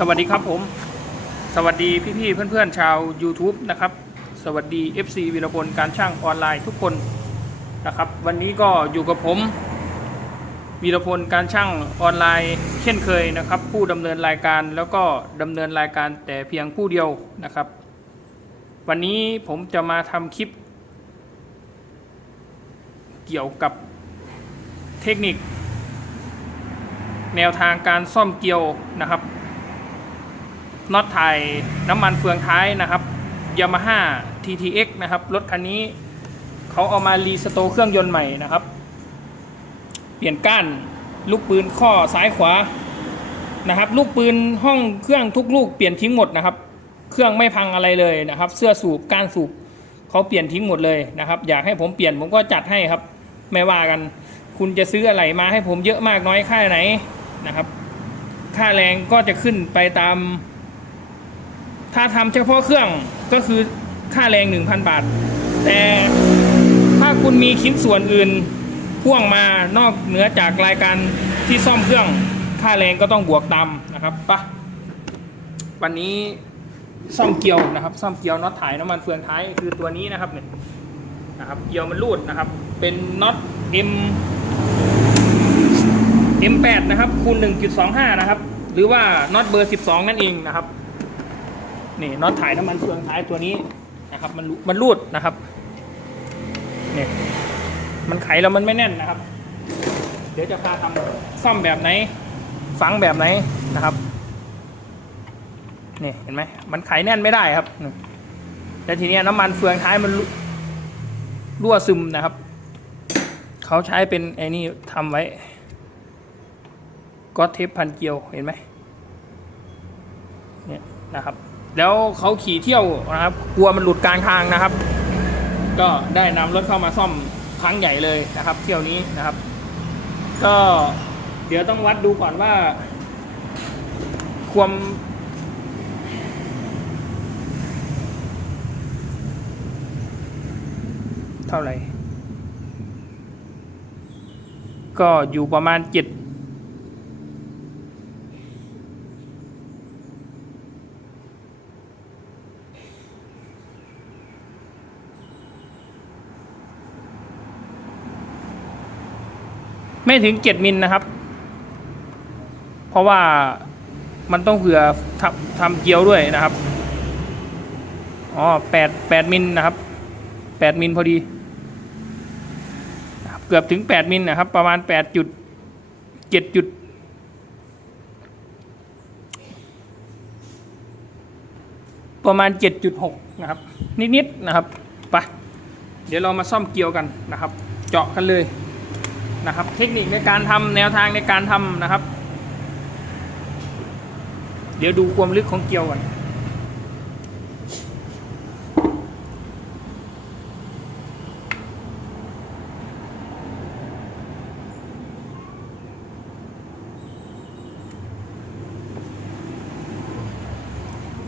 สวัสดีครับผม สวัสดีพี่ๆเพื่อนๆชาว YouTube นะครับ สวัสดี FC วีรพลการช่างออนไลน์ทุกคนนะครับ วันนี้ก็อยู่กับผมวีรพลการช่างออนไลน์เช่นเคยนะครับ ผู้ดำเนินรายการแล้วก็ดำเนินรายการแต่เพียงผู้เดียวนะครับ วันนี้ผมจะมาทำคลิป เกี่ยวกับเทคนิค แนวทางการซ่อมเกลียวนะครับ น็อตไทยน้ำมันเฟืองท้ายนะครับ Yamaha TTX นะครับ รถคันนี้เขาเอามารีสโตเครื่องยนต์ใหม่นะครับ เปลี่ยนก้านลูกปืนข้อซ้ายขวานะครับ ลูกปืนห้องเครื่องทุกลูกเปลี่ยนทิ้งหมดนะครับ เครื่องไม่พังอะไรเลยนะครับ เสื้อสูบก้านสูบเขาเปลี่ยนทิ้งหมดเลยนะครับ อยากให้ผมเปลี่ยนผมก็จัดให้ครับ ไม่ว่ากัน คุณจะซื้ออะไรมาให้ผมเยอะมากน้อยค่าไหนนะครับ ค่าแรงก็จะขึ้นไปตาม ถ้าทำเฉพาะเครื่องก็คือค่าแรง 1,000 บาท แต่ถ้าคุณมีชิ้นส่วนอื่นพ่วงมานอกเหนือจากรายการที่ซ่อมเครื่องค่าแรงก็ต้องบวกตามนะครับปะวันนี้ซ่อมเกียวนะครับ ซ่อมเกียวน็อตถ่ายน้ำมันเฟืองท้ายคือตัวนี้นะครับเนี่ยนะครับเกียวมันรูดนะครับ เป็นน็อต M M8 นะครับคูณ1.25 นะครับ หรือว่าน็อตเบอร์ 12 นั่นเองนะครับ นี่น็อตถ่ายน้ำมันเฟืองท้ายตัวนี้นะครับ มันมันรูดนะครับเนี่ยมันไขแล้วมันไม่แน่นนะครับ เดี๋ยวจะพาทำซ่อมแบบไหน ฝังแบบไหนนะครับนี่เห็นไหมมันไขแน่นไม่ได้ครับนี่แล้วทีนี้น้ำมันเฟืองท้ายมันรั่วรั่วซึมนะครับเขาใช้เป็นไอ้นี่ทำไว้ก็เทปพันเกลียวเห็นไหมเนี่ยนะครับ แล้วเขาขี่เที่ยวนะครับ กลัวมันหลุดกลางทางนะครับ ก็ได้นำรถเข้ามาซ่อมครั้งใหญ่เลยนะครับ เที่ยวนี้นะครับ ก็เดี๋ยวต้องวัดดูก่อนว่า ความเท่าไหร่ ก็อยู่ประมาณเจ็ด ไม่ถึงเจ็ดมิลนะครับ เพราะว่ามันต้องเผื่อทำทำเกียวด้วยนะครับอ๋อแปดแปดมิลนะครับแปดมิลพอดีเกือบถึงแปดมิลนะครับ ประมาณแปดจุดเจ็ดจุดประมาณ 7.6 นะครับ นิด ๆ นะครับ ไป เดี๋ยวเรามาซ่อมเกลียวกันนะครับ เจาะกันเลย นะครับ เทคนิคในการทำแนวทางในการทำนะครับ เดี๋ยวดูความลึกของเกลียวก่อน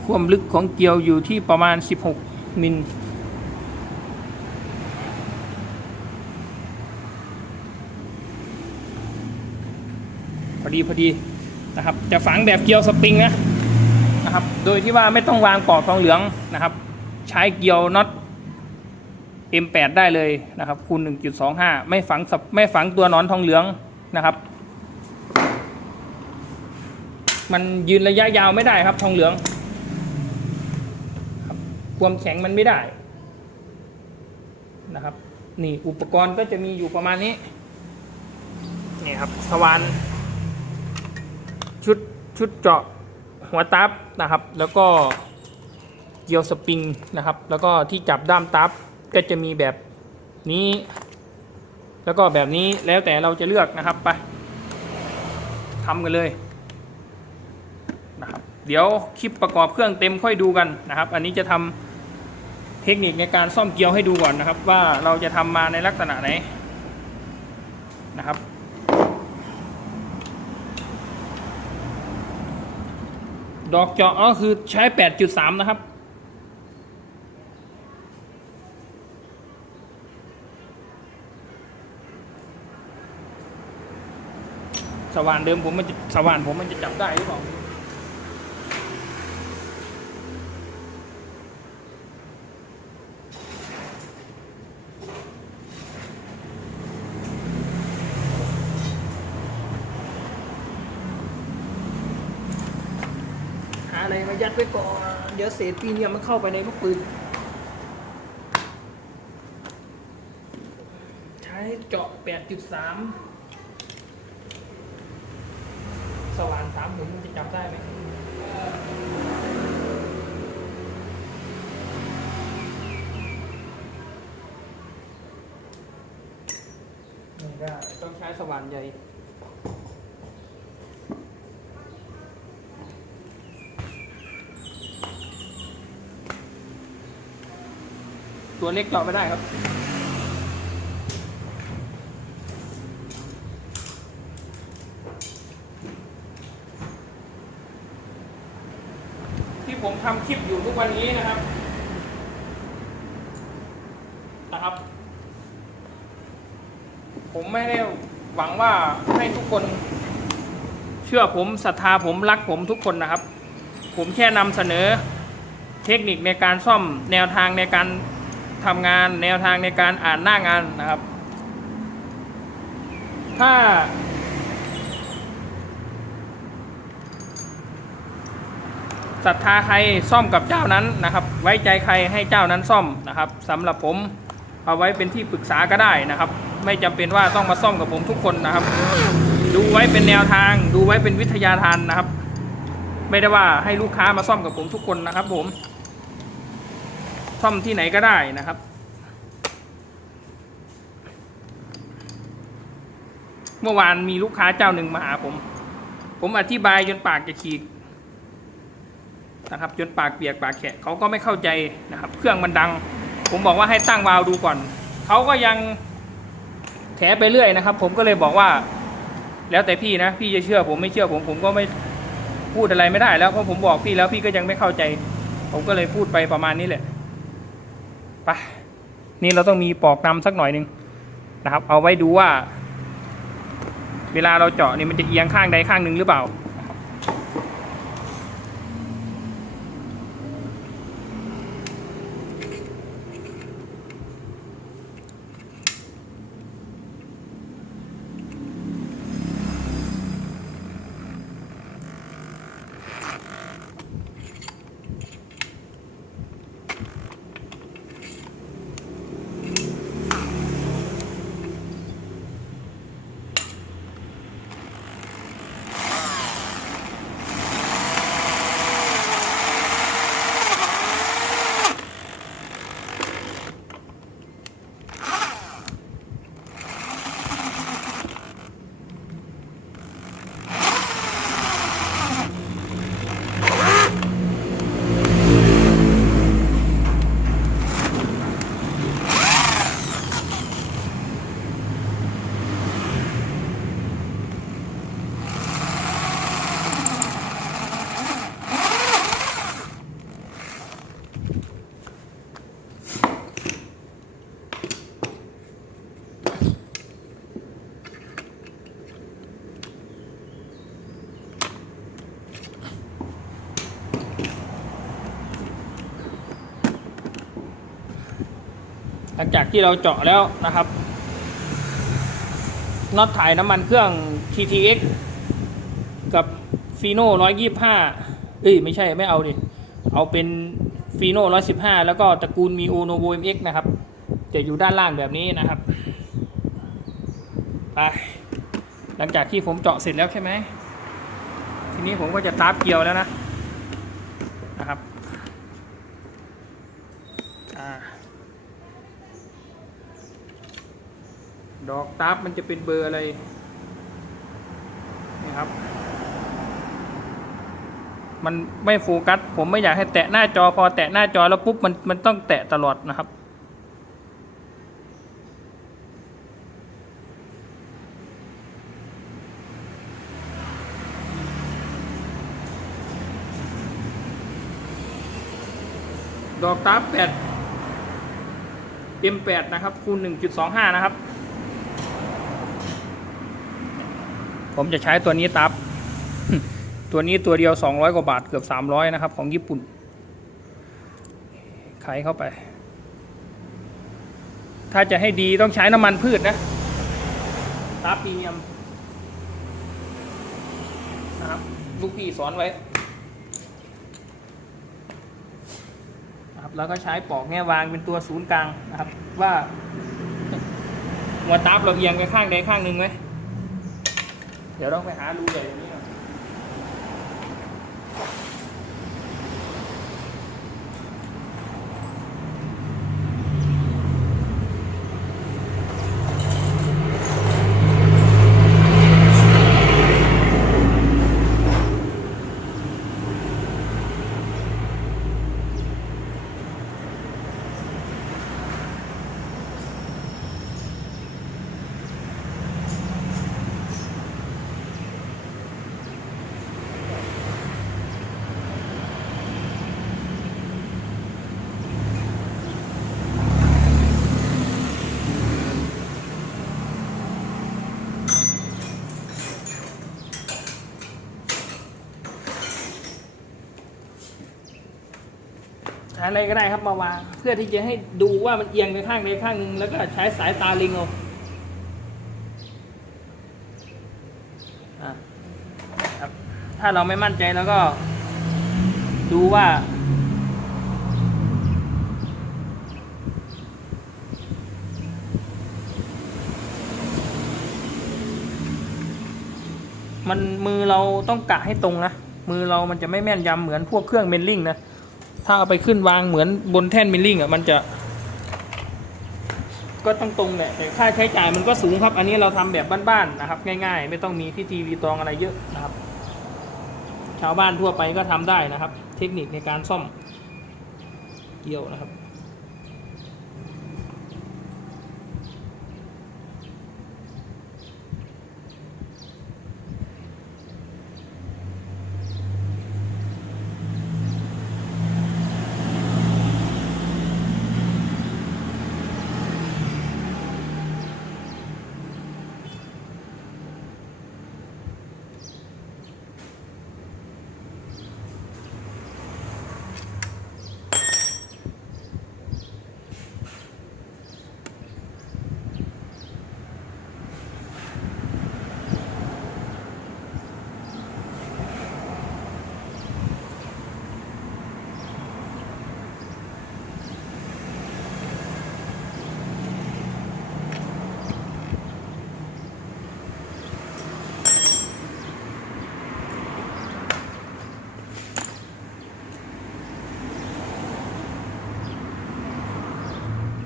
ความลึกของเกลียวอยู่ที่ประมาณ 16 มิล พอดีพอดีนะครับ จะฝังแบบเกลียวสปริงนะนะครับ โดยที่ว่าไม่ต้องวางปอกทองเหลืองนะครับ ใช้เกลียวน็อต M8 ได้เลยนะครับคูณ1.25 ไม่ฝังสับไม่ฝังตัวนอนทองเหลืองนะครับ มันยืนระยะยาวไม่ได้ครับทองเหลืองความแข็งมันไม่ได้นะครับ นี่อุปกรณ์ก็จะมีอยู่ประมาณนี้นี่ครับสว่าน ชุดเจาะหัวตับนะครับ แล้วก็เกียวสปริงนะครับ แล้วก็ที่จับด้ามตับก็จะมีแบบนี้ แล้วก็แบบนี้แล้วแต่เราจะเลือกนะครับไปทำกันเลยนะครับเดี๋ยวคลิปประกอบเครื่องเต็มค่อยดูกันนะครับ อันนี้จะทำเทคนิคในการซ่อมเกียวให้ดูก่อนนะครับ ว่าเราจะทำมาในลักษณะไหนนะครับ ดอกเจาะก็คือใช้ 8.3 นะครับ สว่านเดิมผมมันจะสว่านผมมันจะจับได้หรือเปล่า อะไรมายัดไว้ก่อนเดี๋ยวเศษปีเนียมมันเข้าไปในลูกปืน ใช้เจาะ 8.3 สว่านสามหมุนมันจะจับได้ไหมไม่ได้ ต้องใช้สว่านใหญ่ ตัวเล็กเจาะไม่ได้ครับ ที่ผมทำคลิปอยู่ทุกวันนี้นะครับ นะครับ ผมไม่ได้หวังว่าให้ทุกคน เชื่อผมศรัทธาผมรักผมทุกคนนะครับ ผมแค่นำเสนอเทคนิคในการซ่อมแนวทางในการ ทำงานแนวทางในการอ่านหน้างานนะครับ ถ้า ศรัทธาใครซ่อมกับเจ้านั้นนะครับ ไว้ใจใครให้เจ้านั้นซ่อมนะครับสำหรับผมเอาไว้เป็นที่ปรึกษาก็ได้นะครับ ไม่จำเป็นว่าต้องมาซ่อมกับผมทุกคนนะครับ ดูไว้เป็นแนวทาง ดูไว้เป็นวิทยาทานนะครับ ไม่ได้ว่าให้ลูกค้ามาซ่อมกับผมทุกคนนะครับผม ซ่อมที่ไหนก็ได้นะครับ เมื่อวานมีลูกค้าเจ้าหนึ่งมาหาผม ผมอธิบายจนปากจะฉีกนะครับ จนปากเปียกปากแฉะเขาก็ไม่เข้าใจนะครับ เครื่องมันดัง ผมบอกว่าให้ตั้งวาล์วดูก่อน เขาก็ยังแถไปเรื่อยนะครับ ผมก็เลยบอกว่า แล้วแต่พี่นะ พี่จะเชื่อผมไม่เชื่อผม ผมก็ไม่พูดอะไรไม่ได้แล้วเพราะผมบอกพี่แล้วพี่ก็ยังไม่เข้าใจ ผมก็เลยพูดไปประมาณนี้แหละ ไปนี่เราต้องมีปอกนำสักหน่อยหนึ่งนะครับ เอาไว้ดูว่า เวลาเราเจาะนี่มันจะเอียงข้างใดข้างหนึ่งหรือเปล่า ลังจากที่เราเจาะแล้วนะครับน็อตถ่ายน้ำมันเครื่อง TTX กับฟีโน่125เอ้ยไม่ใช่ไม่เอาดิ เอาเป็นฟีโน่115แล้วก็ตระกูลมีโอโนโว MX นะครับ จะอยู่ด้านล่างแบบนี้นะครับ ไป หลังจากที่ผมเจาะเสร็จแล้วใช่ไหม ทีนี้ผมก็จะตาร์ฟเกลียวแล้วนะ นะครับ อ่า ดอกตับมันจะเป็นเบอร์อะไรนี่ครับ มันไม่โฟกัส ผมไม่อยากให้แตะหน้าจอพอแตะหน้าจอแล้วปุ๊บมันมันต้องแตะตลอดนะครับดอกตับแปด M8 นะครับ คูณ 1.25 นะครับ ผมจะใช้ตัวนี้ตับ ตัวนี้ตัวเดียว 200 กว่าบาทเกือบ 300 นะครับ ของญี่ปุ่นไขเข้าไป ถ้าจะให้ดีต้องใช้น้ำมันพืชนะตับพรีเมียมนะครับลูกพี่สอนไว้ครับแล้วก็ใช้ปอกแง่วางเป็นตัวศูนย์กลางนะครับ ว่าหัวตับเราเอียงไปข้างใดข้างหนึ่งไหม ดี๋ยวต้องไปหารูใหญ่ อนใช้อะไรก็ได้ครับมาวางเพื่อที่จะให้ดูว่ามันเอียงไปข้างใดข้างหนึ่งแล้วก็ใช้สายตาล็งเอาอะครับถ้าเราไม่มั่นใจแล้วก็ ดูว่า มันมือเราต้องกะให้ตรงนะ มือเรามันจะไม่แม่นยำเหมือนพวกเครื่องเมนลิงนะ ถ้าเอาไปขึ้นวางเหมือนบนแท่นมิลลิ่งอะมันจะ ก็ต้องตรงแหละแต่ค่าใช้จ่ายมันก็สูงครับ อันนี้เราทำแบบบ้านๆนะครับ ง่าย ๆ ไม่ต้องมีพิธีรีตองอะไรเยอะนะครับ ชาวบ้านทั่วไปก็ทำได้นะครับ เทคนิคในการซ่อมเกี่ยวนะครับ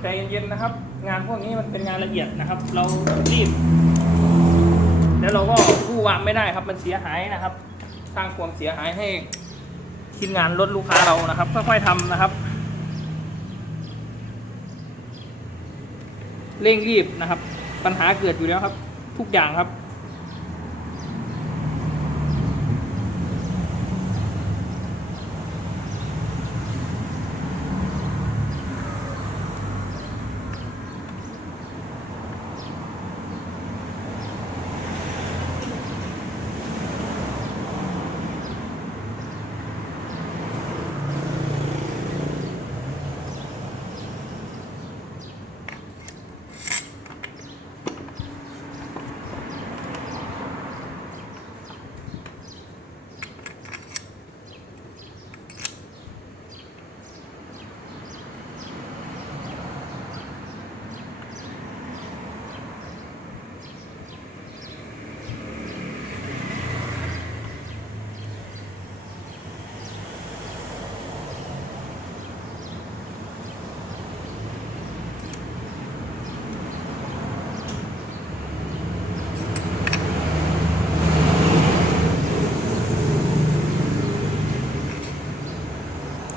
ใจเย็นๆนะครับ งานพวกนี้มันเป็นงานละเอียดนะครับ เรารีบแล้วเราก็กู้วางไม่ได้ครับ มันเสียหายนะครับสร้างความเสียหายให้ทีมงานลดลูกค้าเรานะครับค่อยๆทำนะครับเร่งรีบนะครับ ปัญหาเกิดอยู่แล้วครับ ทุกอย่างครับ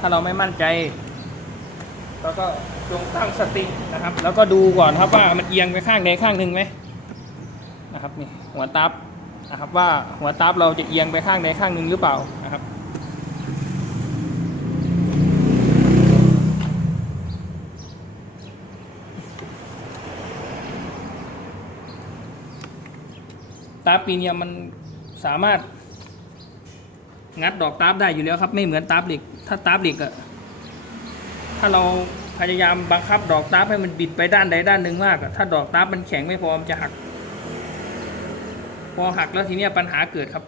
าเราไม่มั่นใจเราก็จงตั้งสตินะครับ แล้วก็ดูก่อนครับว่ามันเอียงไปข้างใดข้างหนึ่งไหมนะครับนี่หัวตับนะครับว่าหัวตับเราจะเอียงไปข้างใดข้างหนึ่งหรือเปล่านะครับตาปีเนียมันสามารถงัดดอกตาบได้อยู่แล้วครับ ไม่เหมือนตาบเหล็ก ถ้าตาบเหล็กอะถ้าเราพยายามบังคับดอกตาบให้มันบิดไปด้านใดด้านหนึ่งมากอะถ้าดอกตาบมันแข็งไม่พอมันจะหัก พอหักแล้วทีเนี้ยปัญหาเกิดครับ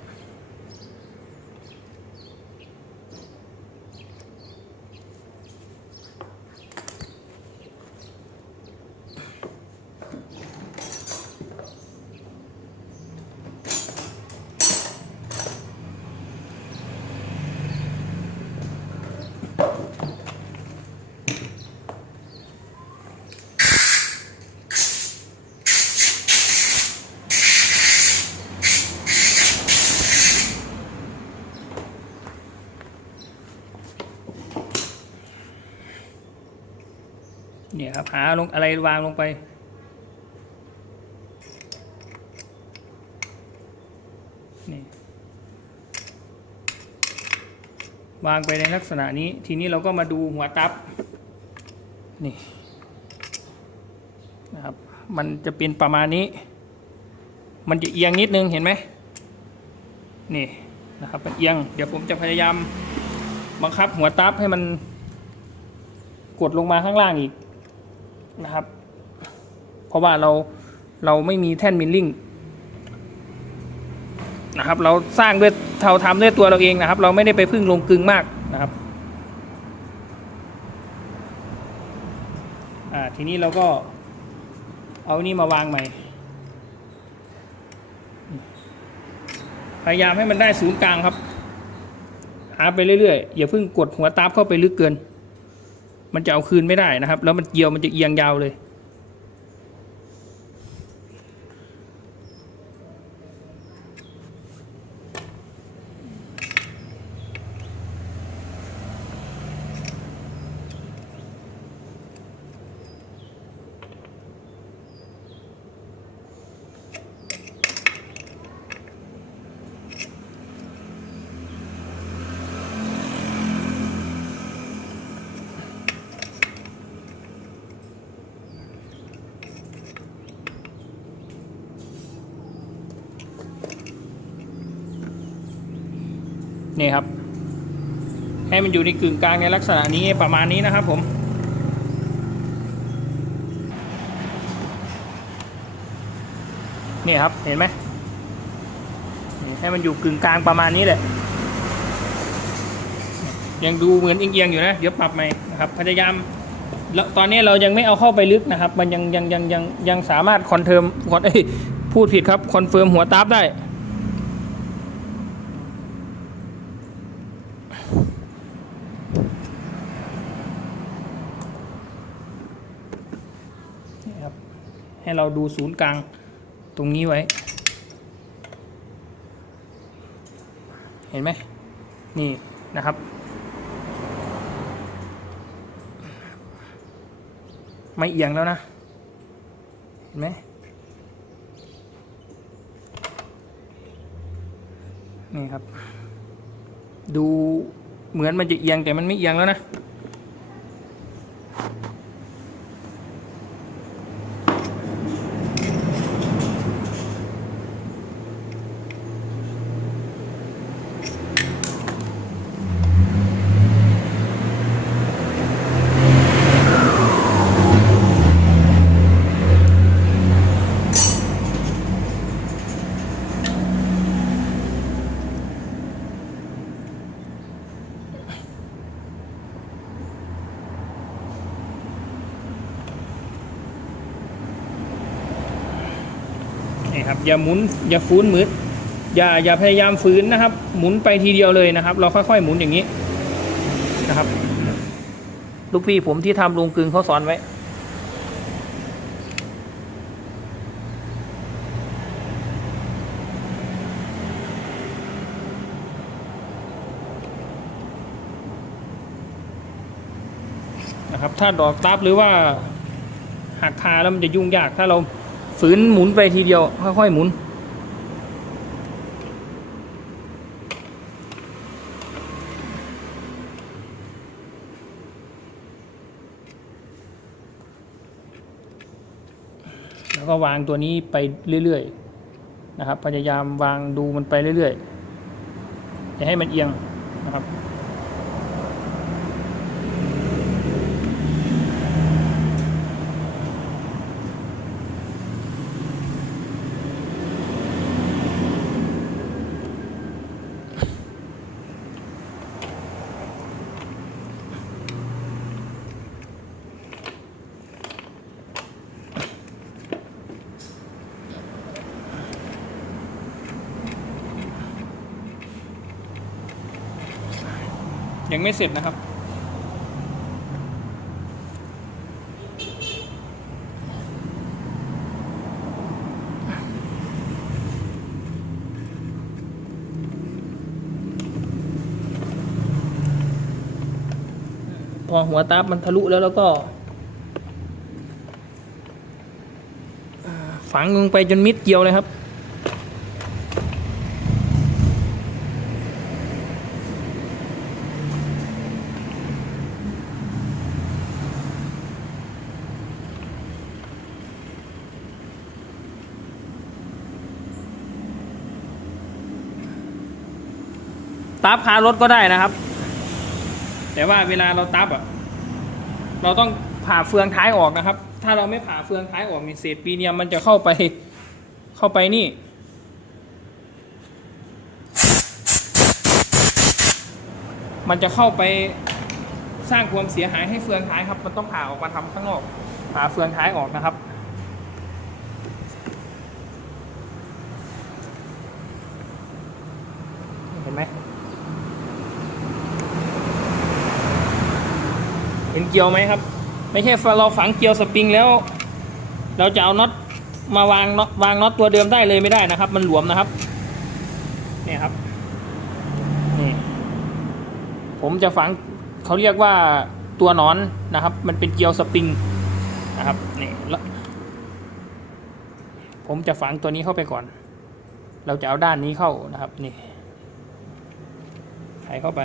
เนี่ยครับหาลงอะไรวางลงไป นี่วางไปในลักษณะนี้ ทีนี้เราก็มาดูหัวตับ นี่นะครับ มันจะเป็นประมาณนี้ มันจะเอียงนิดนึงเห็นไหมนี่นะครับมันเอียง เดี๋ยวผมจะพยายามบังคับหัวตับให้มันกดลงมาข้างล่างอีก นะครับ เพราะว่าเราเราไม่มีแท่นมิลลิ่งนะครับ เราสร้างด้วยเราทำด้วยตัวเราเองนะครับ เราไม่ได้ไปพึ่งลงกึงมากนะครับทีนี้เราก็เอานี่มาวางใหม่ พยายามให้มันได้ศูนย์กลางครับ หาไปเรื่อยๆ อย่าเพิ่งกดหัวตาบเข้าไปลึกเกิน มันจะเอาคืนไม่ได้นะครับ แล้วมันเกียวมันจะเอียงยาวเลย ให้มันอยู่ในกึ่งกลางในลักษณะนี้ประมาณนี้นะครับผมนี่ครับเห็นไหมให้มันอยู่กึ่งกลางประมาณนี้แหละยังดูเหมือนเอียงๆอยู่นะ เดี๋ยวปรับใหม่นะครับพยายามแล้วตอนนี้เรายังไม่เอาเข้าไปลึกนะครับ มันยังยังยังยังยังสามารถคอนเทิร์มคอนเอ้พูดผิดครับคอนเฟิร์มหัวตับได้ นี่ครับ ให้เราดูศูนย์กลางตรงนี้ไว้ เห็นไหมนี่นะครับ ไม่เอียงแล้วนะ เห็นไหมนี่ครับ ดูเหมือนมันจะเอียงแต่มันไม่เอียงแล้วนะ อย่าหมุนอย่าฟื้นมืดอย่าอย่าพยายามฝืนนะครับ หมุนไปทีเดียวเลยนะครับ เราค่อยๆหมุนอย่างนี้นะครับ ลูกพี่ผมที่ทำลุงกึงเขาสอนไว้นะครับถ้าดอกตับหรือว่าหักคาแล้วมันจะยุ่งยากถ้าเรา ฝืนหมุนไปทีเดียว ค่อยๆหมุน แล้วก็วางตัวนี้ไปเรื่อยๆนะครับ พยายามวางดูมันไปเรื่อยๆอย่าให้มันเอียงนะครับ ยังไม่เสร็จนะครับ พอหัวตาบมันทะลุแล้วแล้วก็ ฝังลงไปจนมิดเกียวเลยครับ ตับคารถก็ได้นะครับ แต่ว่าเวลาเราตับอะ เราต้องผ่าเฟืองท้ายออกนะครับ ถ้าเราไม่ผ่าเฟืองท้ายออกนี่เศษปีเนียมมันจะเข้าไปเข้าไปนี่ มันจะเข้าไปสร้างความเสียหายให้เฟืองท้ายครับ มันต้องผ่าออกมาทำข้างนอกผ่าเฟืองท้ายออกนะครับ เห็นไหม เห็นเกลียวไหมครับ ไม่ใช่เราฝังเกลียวสปริงแล้ว เราจะเอาน็อตมาวางน็อตวางน็อตตัวเดิมได้เลยไม่ได้นะครับ มันหลวมนะครับนี่ครับนี่ผมจะฝังเขาเรียกว่าตัวนอนนะครับ มันเป็นเกลียวสปริงนะครับนี่แล้วผมจะฝังตัวนี้เข้าไปก่อน เราจะเอาด้านนี้เข้านะครับนี่ไขเข้าไป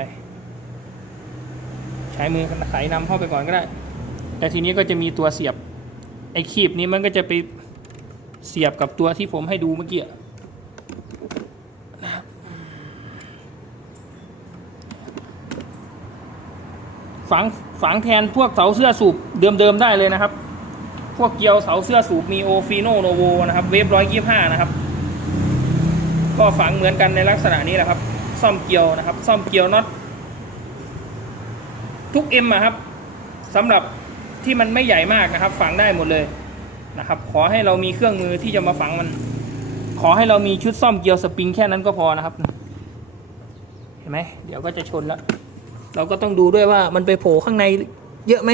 ใช้มือไขนำเข้าไปก่อนก็ได้ แต่ทีนี้ก็จะมีตัวเสียบไอ้คีบนี้มันก็จะไปเสียบกับตัวที่ผมให้ดูเมื่อกี้นะครับฝังฝังแทนพวกเสาเสื้อสูบเดิมๆได้เลยนะครับ พวกเกลียวเสาเสื้อสูบมีโอฟีโนโนโวนะครับเวฟร้อยยี่ห้านะครับ ก็ฝังเหมือนกันในลักษณะนี้แหละครับ ซ่อมเกลียวนะครับ ซ่อมเกลียวน็อต ทุก M อะครับสำหรับที่มันไม่ใหญ่มากนะครับ ฝังได้หมดเลยนะครับ ขอให้เรามีเครื่องมือที่จะมาฝังมัน ขอให้เรามีชุดซ่อมเกียวสปริงแค่นั้นก็พอนะครับ เห็นไหมเดี๋ยวก็จะชนแล้ว เราก็ต้องดูด้วยว่ามันไปโผล่ข้างในเยอะไหม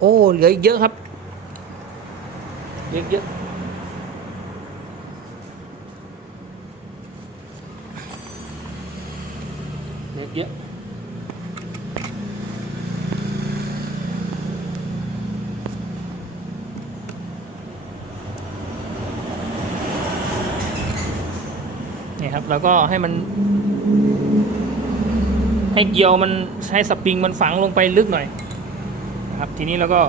โอ้เหลืออีกเยอะครับเหลืออีกเยอะเหลืออีกเยอะ นี่ครับ แล้วก็ให้มัน ให้เกลียวมันใช้สปริงมันฝังลงไปลึกหน่อยนะครับ ทีนี้เราก็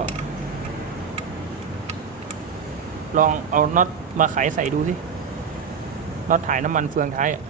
ลองเอาน็อตมาไขใส่ดูสิน็อตถ่ายน้ำมันเฟืองท้ายอะ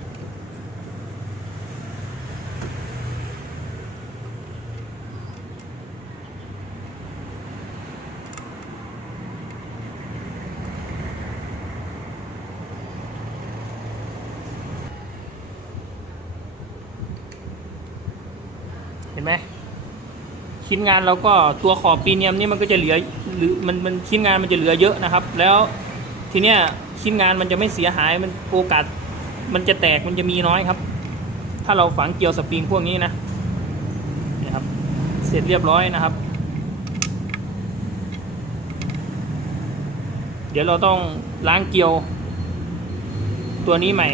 ชิ้นงานเราก็ตัวขอบปีเนียมนี่มันก็จะเหลือหรือมันมันชิ้นงานมันจะเหลือเยอะนะครับ แล้วทีเนี้ยชิ้นงานมันจะไม่เสียหายมันโอกาสมันจะแตกมันจะมีน้อยครับ ถ้าเราฝังเกลียวสปริงพวกนี้นะนี่ครับ เสร็จเรียบร้อยนะครับ เดี๋ยวเราต้องล้างเกลียวตัวนี้ใหม่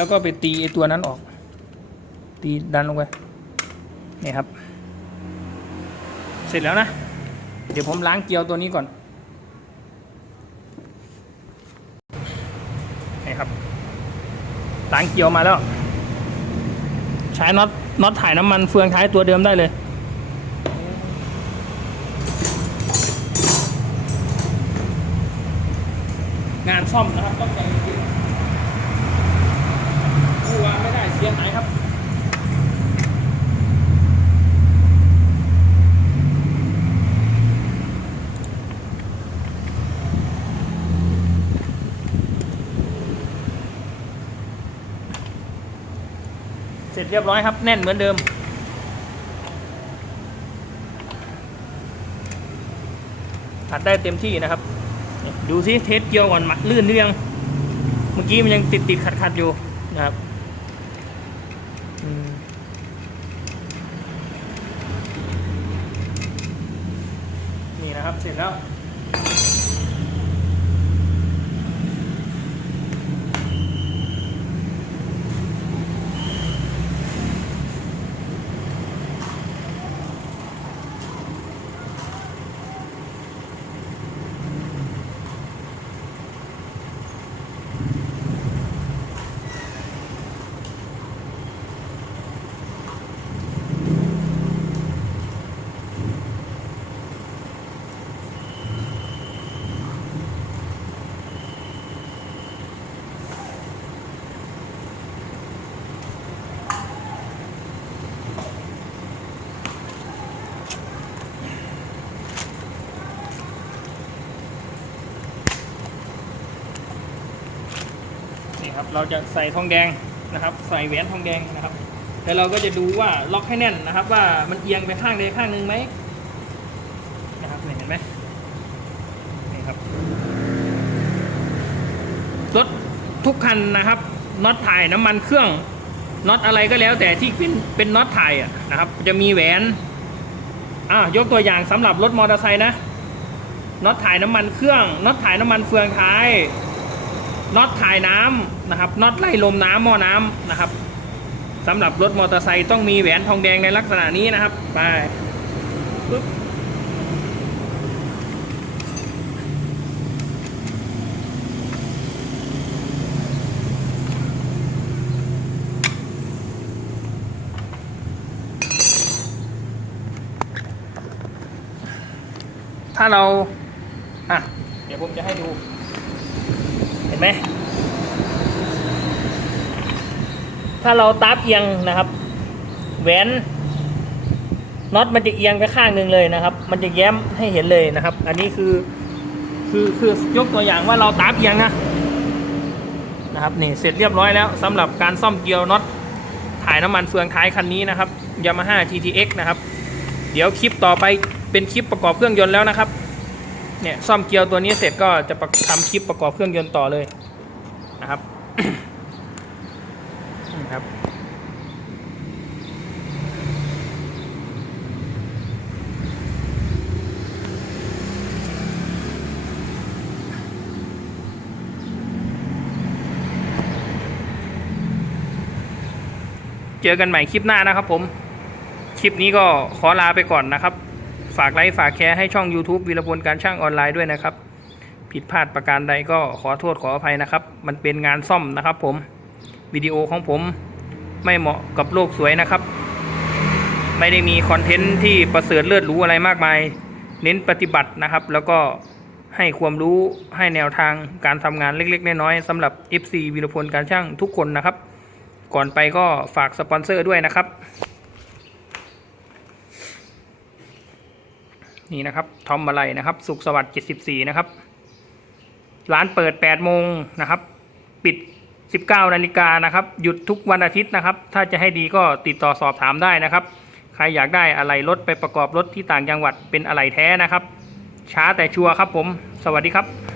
ทีนี้เราก็ไปตีไอตัวนั้นออก ตีดันลงไปนี่ครับ เสร็จแล้วนะ เดี๋ยวผมล้างเกลียวตัวนี้ก่อนนี่ครับล้างเกลียวมาแล้ว ใช้น็อตน็อตถ่ายน้ำมันเฟืองท้ายตัวเดิมได้เลยงานซ่อมนะครับต้องใจเย็นๆผู้วางไม่ได้เสียหายครับเสร็จเรียบร้อยครับ แน่นเหมือนเดิม ผัดได้เต็มที่นะครับ ดูซิเทสเกียวก่อนหมักลื่นหรือยังมื่อกี้มันยังติดติดขัดขัดอยู่นะครับ นี่นะครับเสร็จแล้ว นี่ครับเราจะใส่ทองแดงนะครับ ใส่แหวนทองแดงนะครับแล้วเราก็จะดูว่าล็อกให้แน่นนะครับ ว่ามันเอียงไปข้างใดข้างหนึ่งไหมนะครับเห็นไหมนี่ครับรถทุกคันนะครับน็อตถ่ายน้ำมันเครื่องน็อตอะไรก็แล้ว แต่ที่เป็นเป็นน็อตถ่ายอะนะครับ จะมีแหวนอ่ายกตัวอย่างสำหรับรถมอเตอร์ไซค์นะน็อตถ่ายน้ำมันเครื่องน็อตถ่ายน้ำมันเฟืองท้าย น็อตถ่ายน้ำนะครับน็อตไล่ลมน้ำหม้อน้ำนะครับสำหรับรถมอเตอร์ไซค์ต้องมีแหวนทองแดงในลักษณะนี้นะครับ ไปปึ๊บถ้าเราอะเดี๋ยวผมจะให้ดู ไหมถ้าเราตาบเอียงนะครับ แหวนน็อตมันจะเอียงไปข้างหนึ่งเลยนะครับ มันจะแย้มให้เห็นเลยนะครับ อันนี้คือคือคือยกตัวอย่างว่าเราตาบเอียงนะนะครับนี่เสร็จเรียบร้อยแล้วสำหรับการซ่อมเกียวน็อตถ่ายน้ำมันเฟืองท้ายคันนี้นะครับ Yamaha TTX นะครับ เดี๋ยวคลิปต่อไปเป็นคลิปประกอบเครื่องยนต์แล้วนะครับ เนี่ยซ่อมเกียวตัวนี้เสร็จก็จะปทำคลิปประกอบเครื่องยนต์ต่อเลยนะครับนะครับเจอกันใหม่คลิปหน้านะครับผม คลิปนี้ก็ขอลาไปก่อนนะครับ ฝากไลค์ฝากแชร์ให้ช่อง YouTube วีรพลการช่างออนไลน์ด้วยนะครับ ผิดพลาดประการใดก็ขอโทษขออภัยนะครับ มันเป็นงานซ่อมนะครับ ผมวิดีโอของผมไม่เหมาะกับโลกสวยนะครับ ไม่ได้มีคอนเทนต์ที่ประเสริฐเลิศหรูอะไรมากมาย เน้นปฏิบัตินะครับ แล้วก็ให้ความรู้ให้แนวทางการทำงานเล็กๆน้อยๆสำหรับ FC วีรพลการช่างทุกคนนะครับ ก่อนไปก็ฝากสปอนเซอร์ด้วยนะครับ นี่นะครับทอมมาลัยนะครับ สุขสวัสดิ์74 นะครับ ร้านเปิด8โมงนะครับ ปิด 19นาฬิกานะครับ หยุดทุกวันอาทิตย์นะครับ ถ้าจะให้ดีก็ติดต่อสอบถามได้นะครับ ใครอยากได้อะไรรถไปประกอบรถที่ต่างจังหวัดเป็นอะไรแท้นะครับ ช้าแต่ชัวร์ครับผม สวัสดีครับ